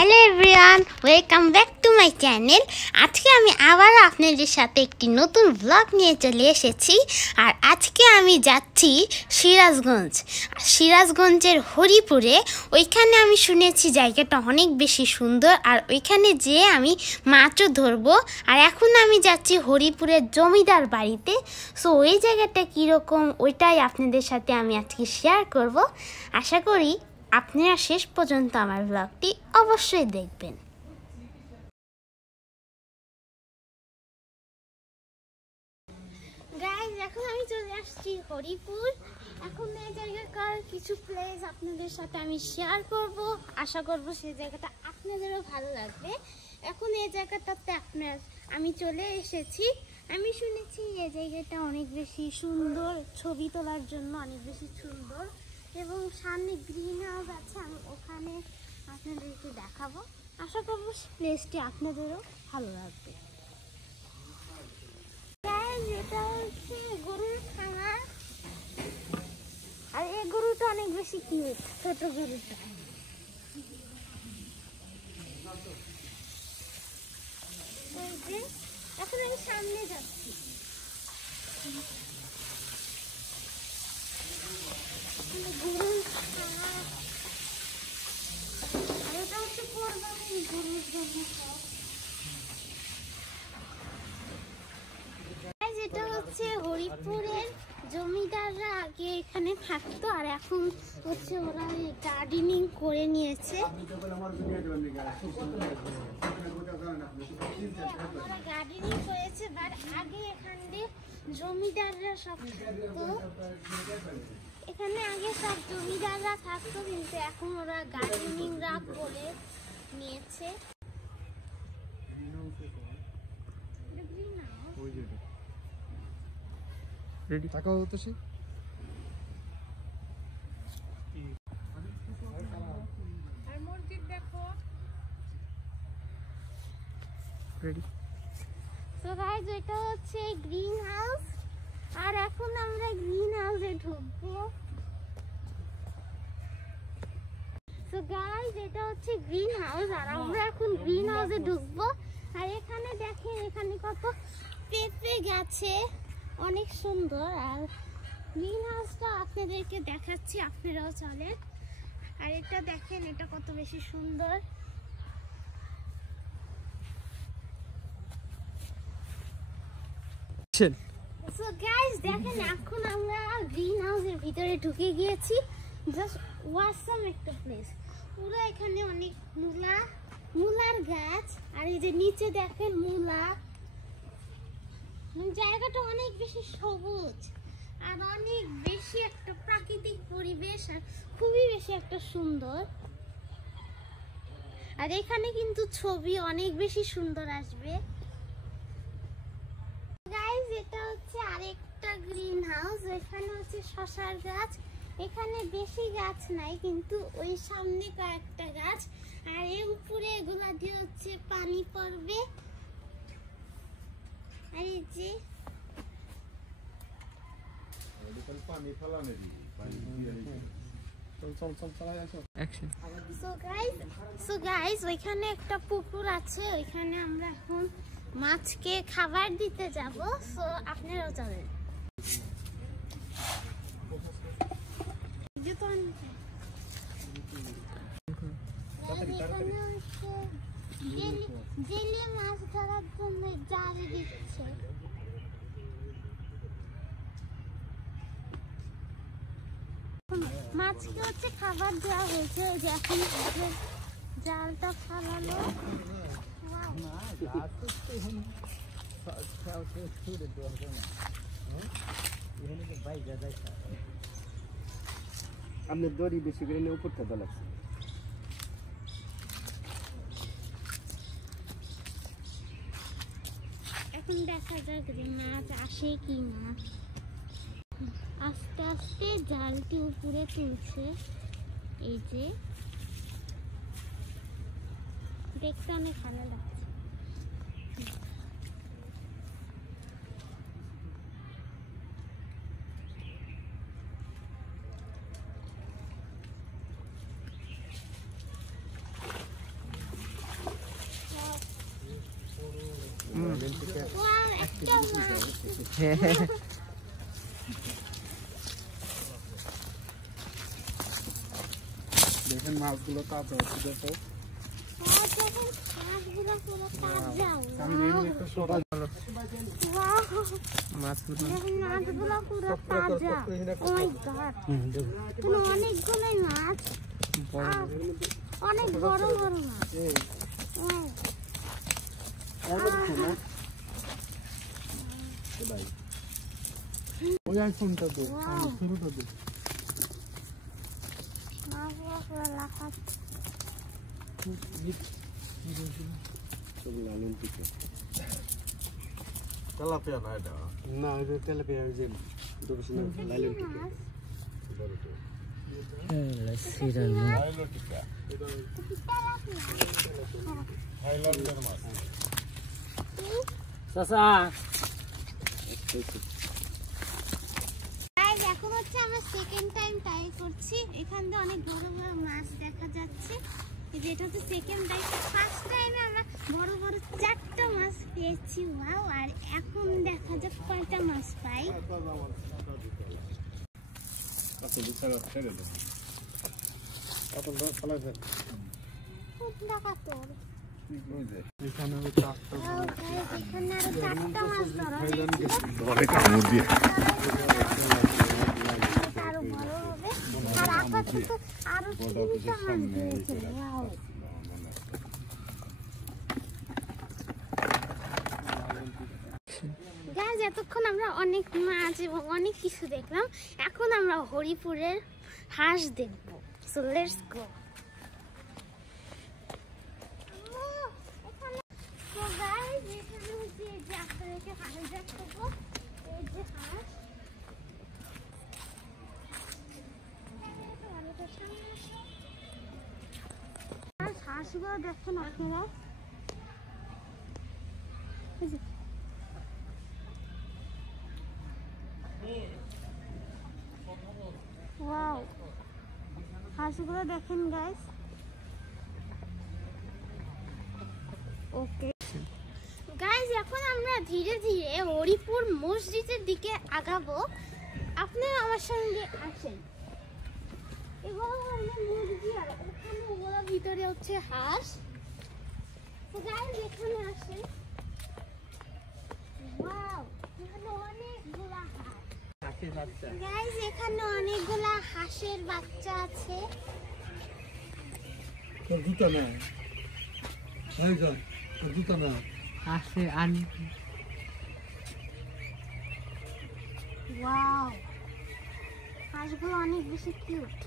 Hello everyone, welcome back to my channel. আজকে আমি আবার আপনাদের সাথে একটি নতুন ব্লগ নিয়ে চলে এসেছি। আর আজকে আমি যাচ্ছি সিরাজগঞ্জের হরিপুরে। ওইখানে আমি শুনেছি জায়গাটা অনেক বেশি সুন্দর, আর ওইখানে যেয়ে আমি মাছও ধরবো। আর এখন আমি যাচ্ছি হরিপুরের জমিদার বাড়িতে। সো ওই জায়গাটা কীরকম ওইটাই আপনাদের সাথে আমি আজকে শেয়ার করব। আশা করি আপনারা শেষ পর্যন্ত আমার ব্লগটি অবশ্যই দেখবেন। গাইস, এখন আমি চলে আসছি হরিপুর। এখন এই জায়গাকার কিছু প্লেস আপনাদের সাথে আমি শেয়ার করব। আশা করব সেই জায়গাটা আপনাদেরও ভালো লাগবে। এখন এই জায়গাটাতে আমি চলে এসেছি। আমি শুনেছি এই জায়গাটা অনেক বেশি সুন্দর, ছবি তোলার জন্য অনেক বেশি সুন্দর, এবং সামনে গ্রিন হাউস আছে। আমি ওখানে আপনাদেরকে দেখাবো। আশা করব প্লেসটি আপনাদেরও ভালো লাগবে। এটা হচ্ছে গরুর খামার, আর এই গরুটা অনেক বেশি কিউট, ছোট গরুটা। এখন আমি সামনে যাচ্ছি। গরুর খামার, আর এটা হচ্ছে কোরবানি গরুর জন্য। যেটা হচ্ছে হরিপুরের জমিদাররা আগে এখানে থাকতো, আর এখন হচ্ছে ওরা গার্ডেনিং করে নিয়েছে। গার্ডেনিং করেছে, বাট আগে এখানে জমিদাররা সব থাকতো। এখানে আগে সব জমিদাররা থাকতো, কিন্তু এখন ওরা গার্ডেনিং করে নিয়েছে। রেডি থাকা হতো সে আর মসজিদ দেখো। রেডি। সো গাইস, এটা হচ্ছে গ্রিন হাউস, আর এখন আমরা গ্রিন হাউসে ঢুকবো। সো গাইস, এটা হচ্ছে গ্রিন হাউস, আর আমরা এখন গ্রিন হাউসে ঢুকবো। আর এখানে দেখেন, এখানে কত পেঁপে গাছে, অনেক সুন্দর। আর গ্রিন হাউসটা আপনাদেরকে দেখাচ্ছি, আপনারাও চলেন। আর এটা দেখেন, এটা কত বেশি সুন্দর। সো গাইস, দেখেন এখন আমরা গ্রিন হাউসের ভিতরে ঢুকে গিয়েছি। জাস্ট ওয়াসাম একটা প্লেস। পুরো এখানে অনেক মূলার গাছ, আর এই যে নিচে দেখেন মূলা। জায়গাটা অনেক বেশি সবুজ, আর অনেক বেশি একটা প্রাকৃতিক পরিবেশ, আর খুবই বেশি একটা সুন্দর। আর এখানে কিন্তু ছবি অনেক বেশি সুন্দর আসবে। গাইস, এটা হচ্ছে আরেকটা গ্রিন হাউস। এখানে হচ্ছে শসার গাছ। এখানে বেশি গাছ নাই, কিন্তু ওই সামনে কয়েকটা গাছ, আর এর উপরে এগুলা দিয়ে হচ্ছে পানি পড়বে। আর এই যে সো গাইস, ওইখানে একটা পুকুর আছে, ওইখানে আমরা এখন মাছকে খাবার দিতে যাব। সো আপনারাও চলেন। জেলে মাছ ধরার জন্য জাল দিচ্ছে। মাছকে হচ্ছে খাবার দেওয়া হয়েছে। ওই যে এখন জালটা ফালালো। আপনি দড়ি বেশি করে নিয়ে উপরটা দলাচ্ছেন। এখন দেখা যাক যে মাছ আসে কি না। আস্তে আস্তে জালটি উপরে তুলছে। এই যে দেখতে অনেক ভালো লাগছে। ওয়াও একটা মাছ দেখেন মাছগুলো তাজা হচ্ছে দেখো মাছগুলো পুরো তাজা মাছগুলো পুরো তাজা ও মাই গড অনেকগুলোই মাছ অনেক বড় বড় মাছ ওই আইফোনটা তো শুরুটা তো মাছগুলো পুরো লাফাচ্ছে তেলাপিয়া না এটা না এটা তেলাপিয়া যে লাইলন টিকা হাইল্যান্ডের মাছ চাচা গাইস এখন হচ্ছে আমরা সেকেন্ড টাইম ট্রাই করছি এখান থেকে অনেক বড় বড় মাছ দেখা যাচ্ছে যেটা হচ্ছে সেকেন্ড টাইম ফার্স্ট টাইমে আমরা বড় বড় 4টা মাছ পেয়েছি ওয়াও আর এখন দেখা যাক কয়টা মাছ পাই আচ্ছা বিচার ছেড়ে দাও এখন তো ফলা যায় খুব টাকা তোর এখানে আমি চারটা এখানে আরো 4টা মাছ ধরা হয়েছে ধরে কামড় দিয়ে আরো বড় হবে আর আপাতত আরো 3টা মাছ দিয়েছে ওয়াও গাইস এতক্ষণ আমরা অনেক মাছ এবং অনেক কিছু দেখলাম এখন আমরা হরিপুরের হাঁস দেখব সো লেটস গো তো গাইস এখানে হচ্ছে এই যে আপনাদেরকে হাঁস দেখাবো এই যে হাঁস হাঁসগুলো দেখেন আপনারা ওয়াও হাঁসগুলো দেখেন গাইস ওকে গাইস এখন আমরা ধীরে ধীরে হরিপুর মসজিদের দিকে আগাবো আপনারা আমার সঙ্গে আসেন এগুলো হলো মুরগি আর ওখানে ওগুলোর ভিতরে হচ্ছে হাঁস তো গাইস এখানে আসেন ওয়াও এখানে অনেকগুলা হাঁস গাইস এখানে অনেকগুলা হাঁসের বাচ্চা আছে তোর জুতা না এই যা তোর জুতা না আসে আনি ওয়াও হাঁসগুলো অনেক বেশি কিউট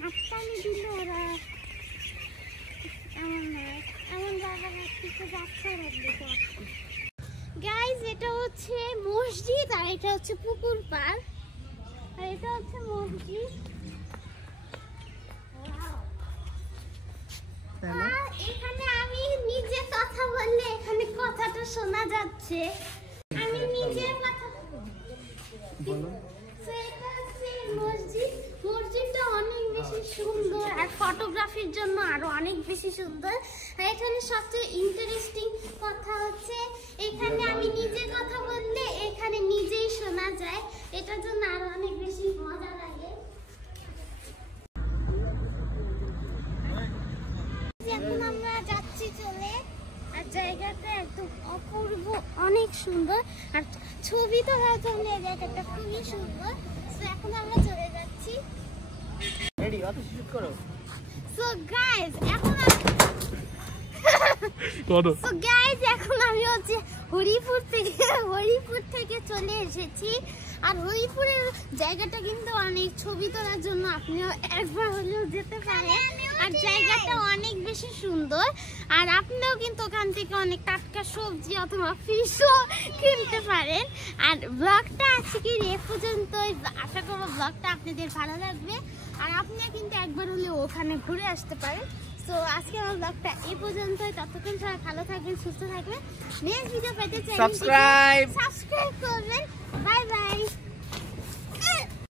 হাততালি দিল ওরা এমন জায়গা থেকে যাচ্ছে গাইস এটা হচ্ছে মসজিদ আর এটা হচ্ছে পুকুর পাড় আর এটা হচ্ছে মসজিদ আর এখানে আমি নিজে কথা বললে এখানে কথাটা শোনা যাচ্ছে আমি নিজের কথা বলবো এটা হচ্ছে মসজিদ মসজিদটা অনেক বেশি সুন্দর আর ফটোগ্রাফির জন্য আরো অনেক বেশি সুন্দর আর এখানে সবচেয়ে ইন্টারেস্টিং কথা হচ্ছে এখানে আমি নিজে কথা বললে এখানে নিজেই শোনা যায় এটার জন্য আরো অনেক বেশি মজা লাগে এখন আমরা যাচ্ছি চলে আর জায়গাটা একদম অপূর্ব অনেক সুন্দর আর ছবি তোলার জন্য এই জায়গাটা খুবই সুন্দর তো এখন আমরা চলে যাচ্ছি রেডি অত শুট করো সো গাইস এখন এখন আমি হচ্ছে হরিপুর থেকে চলে এসেছি আর হরিপুরের জায়গাটা কিন্তু অনেক ছবি তোলার জন্য আপনিও একবার হলেও যেতে পারেন আর জায়গাটা অনেক বেশি সুন্দর আর আপনিও কিন্তু ওখান থেকে অনেক টাটকা সবজি অথবা ফিশও কিনতে পারেন আর ব্লগটা আজকে এ পর্যন্তই আশা করবো ব্লগটা আপনাদের ভালো লাগবে আর আপনিও কিন্তু একবার হলেও ওখানে ঘুরে আসতে পারেন তো আজকে আমার ব্লগটা এই পর্যন্তই ততক্ষণ সবাই ভালো থাকবেন সুস্থ থাকবেন নেক্সট ভিডিও পেতে চাইলে সাবস্ক্রাইব করবেন বাই বাই